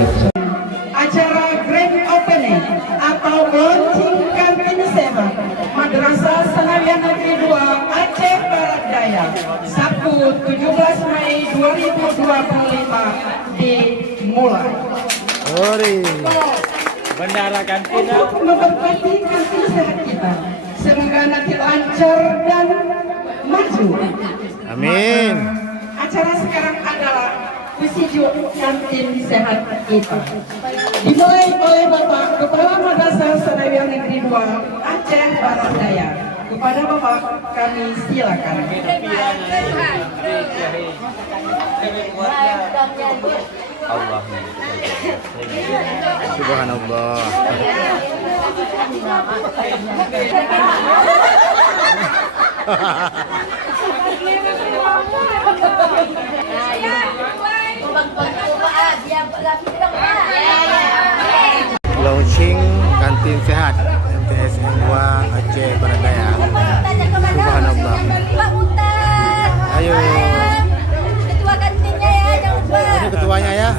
Acara grand opening atau launching kantin sehat Madrasah Sanawiyah Negeri 2 Aceh Barat Daya Sabtu 17 Mei 2025 dimulai. Bendara kantin untuk memberkati kantin sehat kita, semoga nanti lancar dan maju. Amin. Acara sekarang adalah Wisuda kantin sehat kita, dimulai oleh Bapak Kepala Madrasah Sanawiyah Negeri 2 Aceh Barat Daya. Kepada Bapak kami silakan. Allah. Subhanallah. Launching kantin sehat MTSN 2 Aceh Barat Daya. Subhanallah. Ayo. Ketua kantinnya ya, jangan lupa. Ini ketuanya ya.